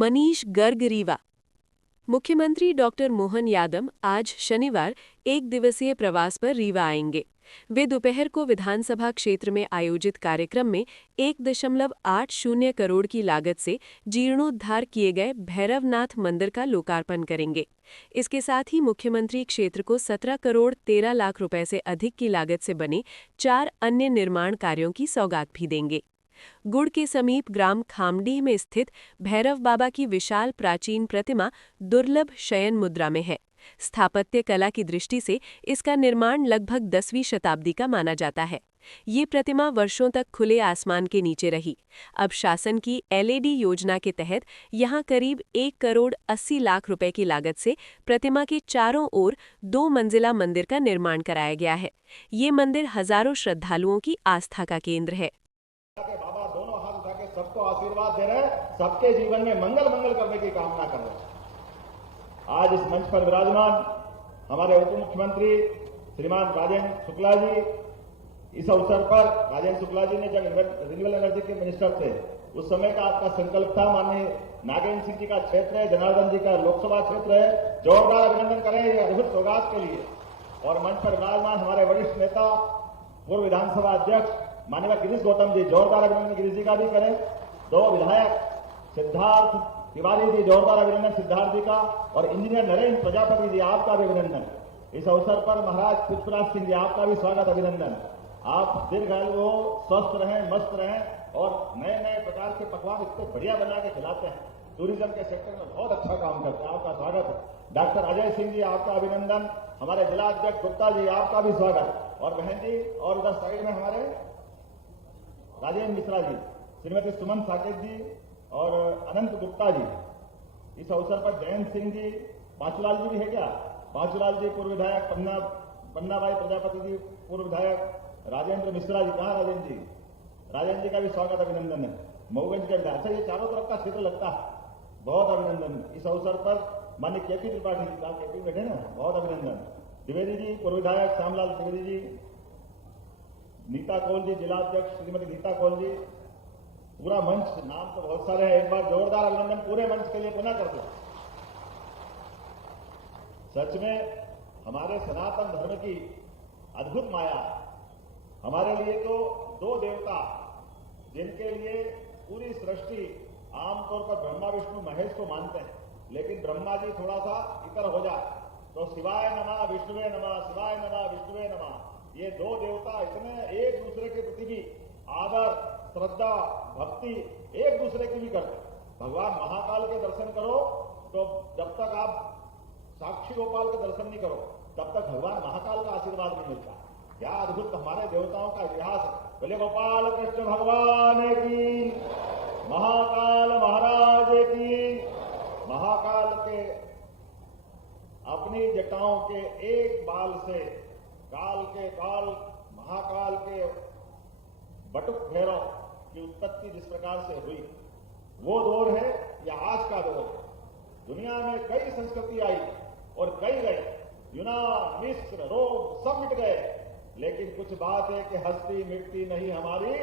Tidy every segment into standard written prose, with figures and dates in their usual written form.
मनीष गर्ग रीवा। मुख्यमंत्री डॉक्टर मोहन यादव आज शनिवार 1 दिवसीय प्रवास पर रीवा आएंगे। वे दोपहर को विधानसभा क्षेत्र में आयोजित कार्यक्रम में 1.80 करोड़ की लागत से जीर्णोद्धार किए गए भैरवनाथ मंदिर का लोकार्पण करेंगे। इसके साथ ही मुख्यमंत्री क्षेत्र को 17 करोड़ 13 लाख रुपए से अधिक की लागत से बने 4 अन्य निर्माण कार्यों की सौगात भी देंगे। गुड़ के समीप ग्राम खामडीह में स्थित भैरव बाबा की विशाल प्राचीन प्रतिमा दुर्लभ शयन मुद्रा में है। स्थापत्य कला की दृष्टि से इसका निर्माण लगभग 10वीं शताब्दी का माना जाता है। ये प्रतिमा वर्षों तक खुले आसमान के नीचे रही। अब शासन की LED योजना के तहत यहां करीब 1 करोड़ 80 लाख रुपए की लागत से प्रतिमा के चारों ओर 2 मंजिला मंदिर का निर्माण कराया गया है। ये मंदिर हजारों श्रद्धालुओं की आस्था का केंद्र है। बाबा दोनों हाथ उठा के सबको आशीर्वाद दे रहे हैं, सबके जीवन में मंगल मंगल करने की कामना कर रहे हैं। आज इस मंच पर विराजमान हमारे उप मुख्यमंत्री श्रीमान राजेंद्र शुक्ला जी, इस अवसर पर राजेंद्र शुक्ला जी ने जब रिन्यूएबल एनर्जी के मिनिस्टर थे उस समय का आपका संकल्प था, माननीय नागेंद्र सिंह जी का क्षेत्र है, जनार्दन जी का लोकसभा क्षेत्र है, जोरदार अभिनंदन करें ये अद्भुत सौगात के लिए। और मंच पर विराजमान हमारे वरिष्ठ नेता पूर्व विधानसभा अध्यक्ष माननीय गिरीश गौतम जी, जोरदार अभिनंदन गिरीश जी का भी करें। 2 विधायक सिद्धार्थ तिवारी जी, जोरदार अभिनंदन सिद्धार्थ जी का, और इंजीनियर नरेंद्र प्रजापति जी, आपका भी अभिनंदन। इस अवसर पर महाराज पुष्पराज सिंह जी, आपका भी स्वागत अभिनंदन। आप दीर्घायु हो, स्वस्थ रहें, मस्त रहें और नए नए प्रकार के पकवान इतने बढ़िया बना के खिलाते हैं। टूरिज्म के सेक्टर में बहुत अच्छा काम करते हैं, आपका स्वागत है। डॉक्टर अजय सिंह जी, आपका अभिनंदन। हमारे जिला अध्यक्ष गुप्ता जी, आपका भी स्वागत। और बहन जी, और उधर साइड में हमारे राजेंद्र मिश्रा जी, श्रीमती सुमन साकेत जी और अनंत गुप्ता जी। इस अवसर पर जयंत सिंह जी, पांचूलाल जी भी है क्या? पांचूलाल जी पूर्व विधायक, पन्नाबाई प्रजापति जी पूर्व विधायक, राजेंद्र मिश्रा जी, कहाँ राजेंद्र जी? राजेंद्र जी का भी स्वागत अभिनंदन है। मऊगंज के विधायक, अच्छा ये चारों तरफ का क्षेत्र लगता है, बहुत अभिनंदन। इस अवसर पर माननीय KP त्रिपाठी जी, कहा KP बैठे ना, बहुत अभिनंदन। द्विवेदी जी पूर्व विधायक, श्यामलाल द्विवेदी जी, नीता कौल जी जिला अध्यक्ष श्रीमती नीता कौल जी, पूरा मंच, नाम तो बहुत सारे हैं, एक बार जोरदार अभिनंदन पूरे मंच के लिए पुनः कर दो। सच में हमारे सनातन धर्म की अद्भुत माया। हमारे लिए तो 2 देवता जिनके लिए पूरी सृष्टि आमतौर पर ब्रह्मा विष्णु महेश को मानते हैं, लेकिन ब्रह्मा जी थोड़ा सा इतर हो जाए तो शिवाय नमः विष्णुवे नमः, शिवाय नमः विष्णुवे नमः। ये 2 देवता इतने एक दूसरे के प्रति भी आदर, श्रद्धा, भक्ति एक दूसरे की भी करते। भगवान महाकाल के दर्शन करो तो जब तक आप साक्षी गोपाल के दर्शन नहीं करो तब तक भगवान महाकाल का आशीर्वाद नहीं मिलता। क्या अद्भुत हमारे देवताओं का इतिहास है। बोले गोपाल कृष्ण भगवान की, महाकाल महाराज की। महाकाल के अपनी जटाओं के एक बाल से काल के काल महाकाल के बटुक भैरव की उत्पत्ति जिस प्रकार से हुई, वो दौर है या आज का दौर है। दुनिया में कई संस्कृति आई और कई गई, यूनान, मिस्र, रोम सब मिट गए, लेकिन कुछ बात है कि हस्ती मिटती नहीं हमारी,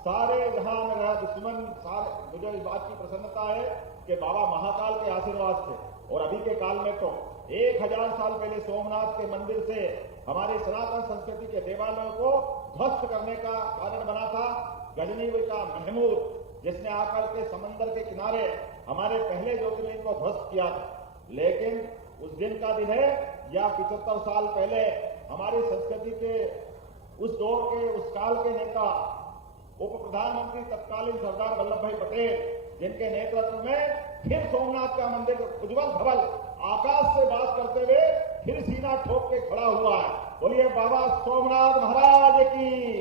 सारे जहां में रहा दुश्मन। सारे मुझे इस बात की प्रसन्नता है कि बाबा महाकाल के आशीर्वाद से, और अभी के काल में तो 1000 साल पहले सोमनाथ के मंदिर से हमारी सनातन संस्कृति के देवालयों को ध्वस्त करने का कारण बना था गजनी का महमूद, जिसने आकर के समंदर के किनारे हमारे पहले ज्योतिर्लिंग को ध्वस्त किया था। लेकिन उस दिन का दिन है या 75 साल पहले हमारी संस्कृति के उस दौर के, उस काल के नेता उप प्रधानमंत्री तत्कालीन सरदार वल्लभ भाई पटेल, जिनके नेतृत्व में फिर सोमनाथ का मंदिर उज्जवल धवल आकाश से बात करते हुए फिर सीना ठोक के खड़ा हुआ है। बोलिए बाबा सोमनाथ महाराज की।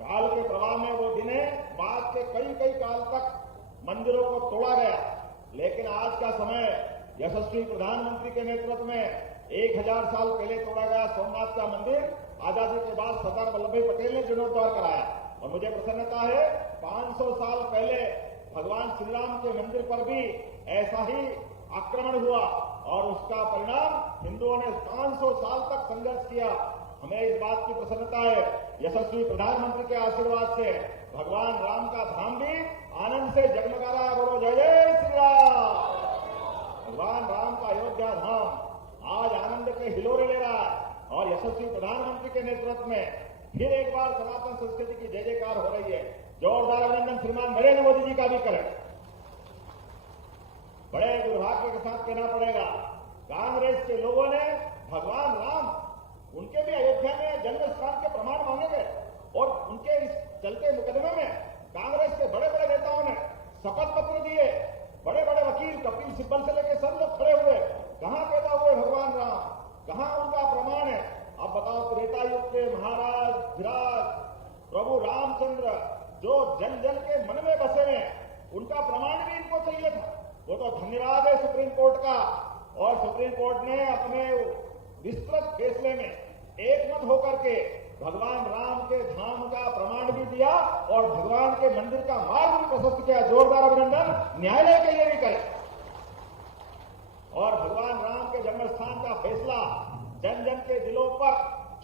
काल के प्रवाह में वो दिने बाद के कई काल तक मंदिरों को तोड़ा गया, लेकिन आज का समय यशस्वी प्रधानमंत्री के नेतृत्व में 1000 साल पहले तोड़ा गया सोमनाथ का मंदिर आजादी के बाद सरदार वल्लभ भाई पटेल ने जीर्णोद्धार कराया। और मुझे प्रसन्नता है 500 साल पहले भगवान श्री राम के मंदिर पर भी ऐसा ही आक्रमण हुआ और उसका परिणाम हिंदुओं ने 500 साल तक संघर्ष किया। हमें इस बात की प्रसन्नता है यशस्वी प्रधानमंत्री के आशीर्वाद से भगवान राम का धाम भी आनंद से जगमगा रहा है। बोलो जय जय श्री राम। भगवान राम का अयोध्या धाम आज आनंद के हिलोरे ले रहा है और यशस्वी प्रधानमंत्री के नेतृत्व में फिर एक बार सनातन संस्कृति की जय जयकार हो रही है। जोरदार अभिनंदन श्रीमान नरेंद्र मोदी जी का भी करें। बड़े दुर्भाग्य के साथ कहना पड़ेगा, कांग्रेस के लोगों ने भगवान राम उनके भी अयोध्या में जन्म स्थान के प्रमाण मांगे गए और उनके इस चलते मुकदमे में कांग्रेस के बड़े बड़े नेताओं ने शपथ पत्र दिए। बड़े बड़े वकील कपिल सिब्बल से लेकर सब लोग खड़े हुए। कहां पैदा हुए भगवान राम, कहां उनका प्रमाण है? अब बताओ, त्रेता युग के महाराज विराज प्रभु रामचंद्र जो जन जन के मन में बसे हैं, उनका प्रमाण भी इनको चाहिए था। वो तो धन्यवाद है सुप्रीम कोर्ट का। और सुप्रीम कोर्ट ने अपने विस्तृत फैसले में एकमत होकर के भगवान राम के धाम का प्रमाण भी दिया और भगवान के मंदिर का मार्ग भी प्रशस्त किया। जोरदार अभिनंदन न्यायालय के लिए भी करें। और भगवान राम के जन्म स्थान का फैसला जन जन के दिलों पर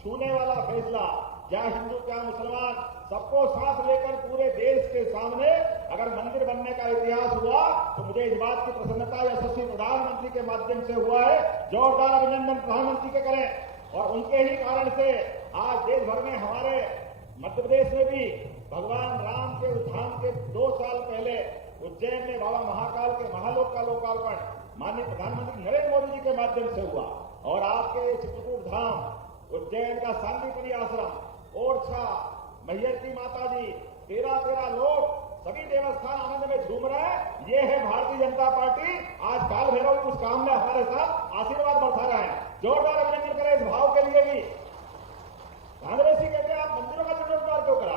छूने वाला फैसला, क्या हिंदू क्या मुसलमान, सबको साथ लेकर पूरे देश के सामने अगर मंदिर बनने का इतिहास हुआ तो मुझे इस बात की प्रसन्नता यशस्वी प्रधानमंत्री के माध्यम से हुआ है। जोरदार अभिनंदन प्रधानमंत्री के करें। और उनके ही कारण से आज देश भर में हमारे मध्य प्रदेश में भी भगवान राम के उत्थान के 2 साल पहले उज्जैन में बाबा महाकाल के महालोक का लोकार्पण माननीय प्रधानमंत्री नरेंद्र मोदी जी के माध्यम से हुआ। और आपके चित्रकूट धाम, उज्जैन का शांतिपुरी आश्रम, ओरछा, मैहर की माता जी, 13 लोग सभी देवस्थान आनंद में झूम रहे हैं। ये है भारतीय जनता पार्टी। आज काल भैरव उस काम में हमारे साथ आशीर्वाद बरसा रहे हैं। जोरदार अभिनंदन करें इस भाव के लिए भी। कांग्रेसी कहते हैं आप मंदिरों का जीर्णोद्धार क्यों करा,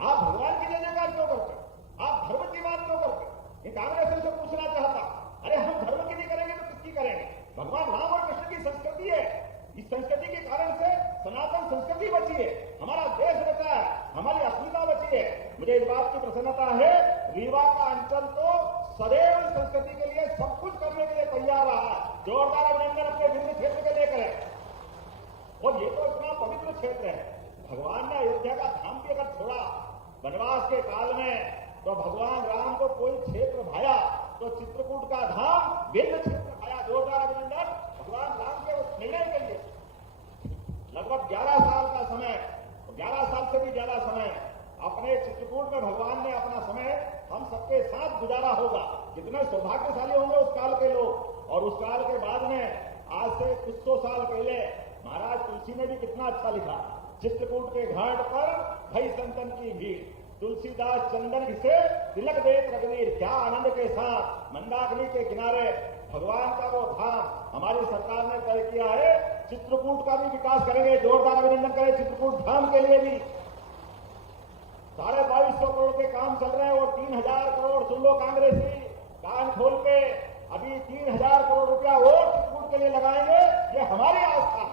आप भगवान की जय जयकार क्यों करते, आप धर्म की बात क्यों करते? ये कांग्रेस से पूछना चाहता, अरे हम धर्म की नहीं करेंगे तो किसकी करेंगे? भगवान राम और कृष्ण की संस्कृति है। इस संस्कृति के कारण से सनातन संस्कृति बची है, हमारा देश बचा है, हमारी अस्मिता बची है। मुझे इस बात की प्रसन्नता है, रीवा का अंचल तो सदैव इस संस्कृति के लिए सब कुछ करने के लिए तैयार रहा है। जोरदार अभिनंदन अपने विभिन्न क्षेत्र के लिए करें। और ये तो इतना पवित्र क्षेत्र है, भगवान ने अयोध्या का धाम भी अगर छोड़ा वनवास के काल में तो भगवान राम को कोई क्षेत्र भाया तो चित्रकूट का धाम विंध्य क्षेत्र भाया। जोरदार अभिनंदन भगवान राम के उस निर्णय के लिए। लगभग 11 साल का समय, 11 साल से भी ज्यादा समय अपने चित्रकूट में भगवान ने अपना समय हम सबके साथ गुजारा होगा। कितने सौभाग्यशाली होंगे उस काल के लोग। और उस काल के बाद में आज से कुछ 100 साल पहले महाराज तुलसी ने भी कितना अच्छा लिखा, चित्रकूट के घाट पर भई संतन की भीड़, तुलसीदास चंदन से तिलक देत रघुवीर। क्या आनंद के साथ मंदाकिनी के किनारे भगवान का वो धाम हमारी सरकार ने तय किया है। चित्रकूट का भी विकास करेंगे। जोरदार अभिनंदन करें चित्रकूट धाम के लिए भी। 2250 करोड़ के काम चल रहे हैं और 3000 करोड़, सुन लो कांग्रेसी, कान खोल के, अभी 3000 करोड़ रुपया और चित्रकूट के लिए लगाएंगे। ये हमारी आस्था।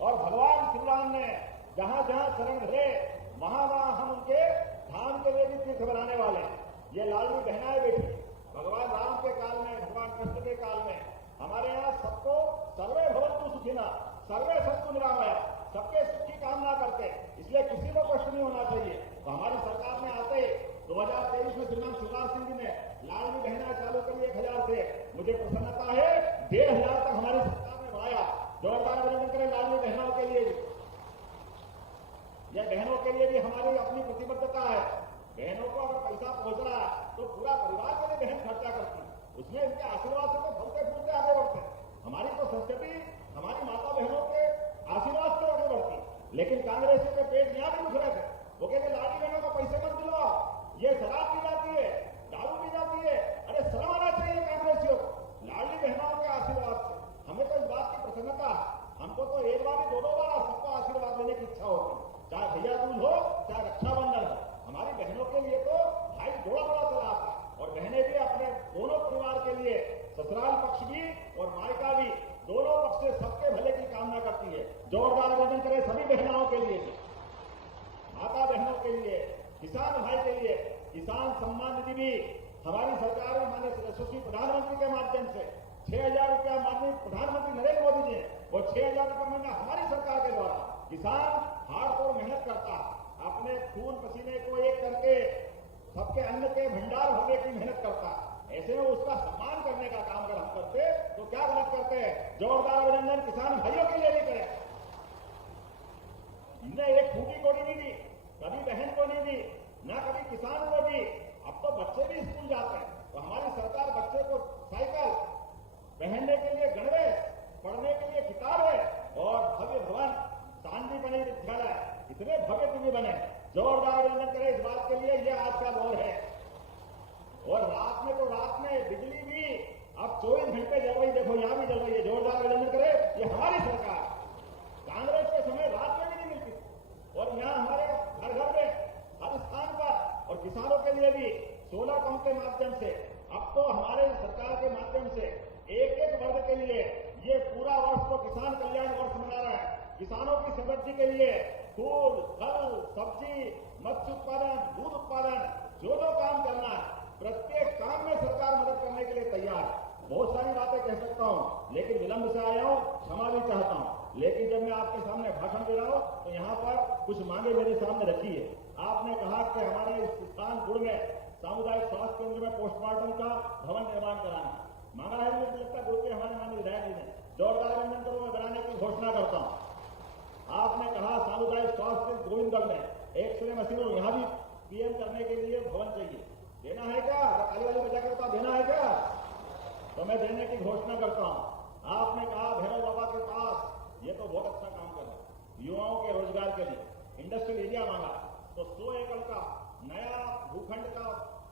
और भगवान श्री राम ने जहां जहां शरण धरे वहां वहां हम उनके धाम के लिए भी तीर्थ बनाने वाले हैं। ये लाडली बहनाएं बेटी भगवान राम के काल में, भगवान कृष्ण के काल में हमारे यहाँ सबको सर्वे भवन्तु सुखिनः, सर्वे सन्तु निरामया, सबके सुख की कामना करते, इसलिए किसी को कष्ट नहीं होना चाहिए। तो हमारी सरकार में आते 2023 में श्रीमान शिवराज सिंह जी ने लाडली बहना चालू करी 1000 से। मुझे प्रसन्नता है 1500 तक हमारी सरकार ने बढ़ाया। जोरदार अभिनंदन करें लाडली बहनों के लिए भी। यह बहनों के लिए भी हमारी अपनी प्रतिबद्धता है। बहनों को अगर पैसा पहुंच रहा है तो पूरा परिवार के लिए बहन खर्चा करती है, उसमें इनके आशीर्वाद से तो फलते फूलते आगे बढ़ते। हमारी तो संस्कृति हमारी माता बहनों के आशीर्वाद से आगे बढ़ती। लेकिन कांग्रेसियों के पेट यहां भी दुख रहे थे। वो कहते लाडली बहनों को पैसे मत दिलवाओ, ये शराब पी जाती है, दारू पी जाती है। अरे शर्म आना चाहिए कांग्रेसियों को। लाडली बहनों के आशीर्वाद से हमें तो इस बात की प्रसन्नता है। हमको तो एक बार ही 2-2 बार सबको आशीर्वाद देने की इच्छा होती है, चाहे भैया दूज हो चाहे रक्षाबंधन हो। हमारी बहनों के लिए तो भाई जोड़ा चला आता है। और बहनें भी अपने दोनों परिवार के लिए, ससुराल पक्ष भी और मायका भी, दोनों पक्ष से सबके भले की कामना करती है। जोरदार अभिनंदन करें सभी बहनाओं के लिए, माता बहनों के लिए, किसान भाई के लिए। किसान सम्मान निधि भी हमारी सरकार में माननीय यशस्वी प्रधानमंत्री के माध्यम से 6000 रुपया माननीय प्रधानमंत्री नरेंद्र मोदी जी ने, वो 6000 रुपया महीना हमारी सरकार के द्वारा। किसान हार्डकोर मेहनत करता, अपने खून पसीने को एक करके सबके अन्न के भंडार भरने की मेहनत करता है। ऐसे में उसका सम्मान करने का काम अगर हम करते तो क्या गलत करते हैं? जोरदार अभिनंदन किसान भाइयों के लिए भी करें। इनने एक फूटी को नहीं दी, कभी बहन को नहीं दी, ना कभी किसान को दी। अब तो बच्चे भी स्कूल जाते हैं तो हमारी सरकार बच्चे को साइकिल, पहनने के लिए गणवेश, पढ़ने के लिए किताबें और भव्य भवन, शांतिपनी विद्यालय, इतने भव्य दिव्य बने। जोरदार अभिनंदन करें इस बात के लिए। ये आज का दौर है। और रात में तो रात में बिजली भी अब 24 घंटे जल रही, देखो यहां भी जल रही है। जोरदार अभिनंदन करें, ये हमारी सरकार। कांग्रेस के समय रात में भी नहीं मिलती थी और यहाँ हमारे घर घर में हर स्थान पर, और किसानों के लिए भी सोलर पंप के माध्यम से, अब तो हमारे सरकार के माध्यम से एक एक वर्ग के लिए ये पूरा वर्ष तो किसान कल्याण वर्ष मना रहा है। किसानों की समृद्धि के लिए फूल, फल, सब्जी, मत्स्य उत्पादन, दूध उत्पादन, जो काम करना है, प्रत्येक काम में सरकार मदद करने के लिए तैयार है। बहुत सारी बातें कह सकता हूं, लेकिन विलंब से आया हूं, क्षमा भी चाहता हूं। लेकिन जब मैं आपके सामने भाषण दे रहा हूं तो यहाँ पर कुछ मांगे मेरे सामने रखी है। आपने कहा कि हमारे इस स्थान गुड़ में सामुदायिक स्वास्थ्य केंद्र में पोस्टमार्टम का भवन निर्माण कराना मांगा है। मुझे लगता है गुड़ के हमारे माननीय विधायक जी ने। जोरदार अभिनंदन करो, मैं बनाने की घोषणा करता हूं। आपने कहा सामुदायिक स्वास्थ्य गोविंदगढ़ में एक्सरे मशीन और यहां भी पीएम करने के लिए भवन चाहिए। देना है क्या? ताली वाली बजा के बताओ, देना है क्या? तो मैं देने की घोषणा करता हूं। आपने कहा भैरव बाबा के पास, ये तो बहुत अच्छा काम कर रहा है युवाओं के रोजगार के लिए। इंडस्ट्रियल एरिया मांगा तो 100 एकड़ का नया भूखंड का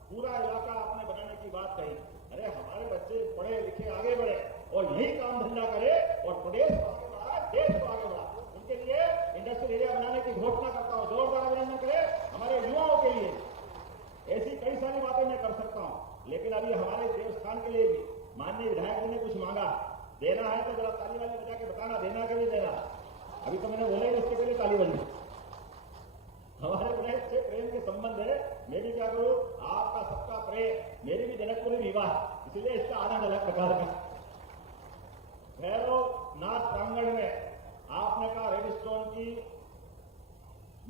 पूरा इलाका आपने बनाने की बात कही। अरे हमारे बच्चे पढ़े लिखे आगे बढ़े और यही काम धंधा करे और प्रदेश को आगे बढ़ाए, देश को आगे बढ़ाए, उनके लिए इंडस्ट्रियल एरिया बनाने की घोषणा करता हूं। जोरदार अभिनंदन करें हमारे युवाओं के लिए। ऐसी कई सारी बातें मैं कर सकता हूं, लेकिन अभी हमारे देवस्थान के लिए भी माननीय विधायक जी ने कुछ मांगा। देना है तो जरा ताली वाली बजा के बताना, देना के लिए देना। अभी तो मैंने बोला ही इसके पहले ताली बजी। हमारे प्रदेश से प्रेम के संबंध है। मैं भी क्या करूं, आपका सबका प्रेम, मेरी भी जनकपुरी विवाह, इसलिए इसका आनंद अलग प्रकार का। भैरव नाथ प्रांगण में आपने कहा रेड स्टोन की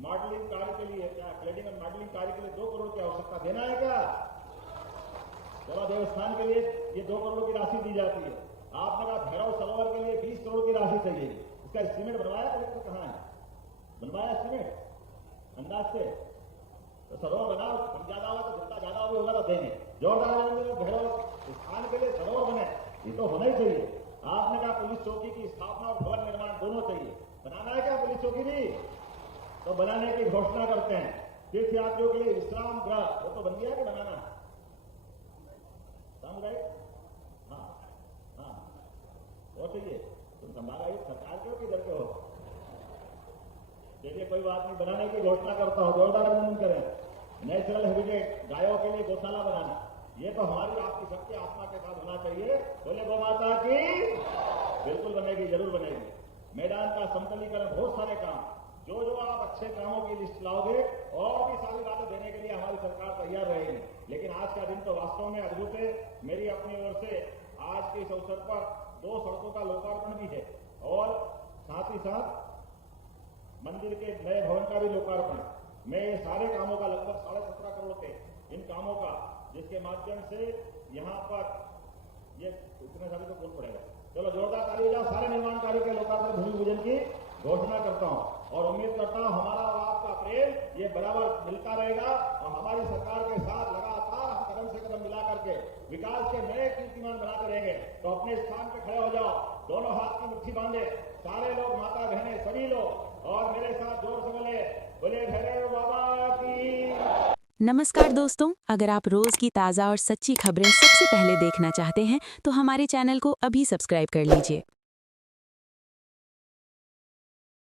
मॉडलिंग कार्य के लिए, क्या क्लेडिंग और मॉडलिंग कार्य के लिए 2 करोड़ की आवश्यकता, देना है क्या? चलो देवस्थान के लिए ये 2 करोड़ की राशि दी जाती है। आपने कहा भैरव सरोवर के लिए 20 करोड़ की राशि चाहिए। इसका एस्टीमेट बनवाया कलेक्टर कहाँ है? बनवाया एस्टीमेट अंदाज से? तो सरोवर बनाओ, कम ज्यादा होगा तो जितना ज्यादा होगा तो देंगे। जोरदार भैरव स्थान के लिए सरोवर बने, ये तो होना ही चाहिए। आपने कहा पुलिस चौकी की स्थापना और भवन निर्माण दोनों चाहिए। बनाना है क्या पुलिस चौकी भी? तो बनाने की घोषणा करते हैं। तीर्थयात्रियों के लिए विश्राम गृह, वो तो बन गया कि बनाना है? सामुदायिक, हाँ हाँ वो चाहिए। तुम संभागा सरकार के हो कि इधर के हो? देखिए कोई बात नहीं, बनाने की घोषणा करता हूं। जोरदार अभिनंदन करें। नेचुरल हैबिटेट, गायों के लिए गौशाला बनाना, ये तो हमारी आपकी सबकी आत्मा के साथ होना चाहिए। बोले गौ माता की, बिल्कुल बनेगी, जरूर बनेगी। मैदान का समतलीकरण, बहुत सारे काम, जो जो आप अच्छे कामों की लिस्ट लाओगे और भी सारी बातें देने के लिए हमारी सरकार तैयार रहेगी। लेकिन आज का दिन तो वास्तव में अद्भुत है। मेरी अपनी ओर से आज के इस अवसर पर 2 सड़कों का लोकार्पण भी है और साथ ही साथ मंदिर के नए भवन का भी लोकार्पण। मैं ये सारे कामों का लगभग 17.5 करोड़ के इन कामों का, जिसके माध्यम से यहाँ पर ये इतने सारे तो कौन पड़ेगा। चलो जोरदार ताली बजाओ। सारे निर्माण कार्य के लोकार्पण भूमि पूजन की घोषणा करता हूं और उम्मीद करता हूं हमारा और आपका प्रेम ये बराबर मिलता रहेगा और हमारी सरकार के साथ लगातार हम कदम से कदम मिला करके विकास के नए कीर्तिमान बनाते रहेंगे। तो अपने स्थान पे खड़े हो जाओ, दोनों हाथ की मुट्ठी बांधे, सारे लोग, माता बहनें, सभी लोग, और मेरे साथ जोर से बोले भैरव बाबा की। नमस्कार दोस्तों, अगर आप रोज की ताज़ा और सच्ची खबरें सबसे पहले देखना चाहते हैं तो हमारे चैनल को अभी सब्सक्राइब कर लीजिए।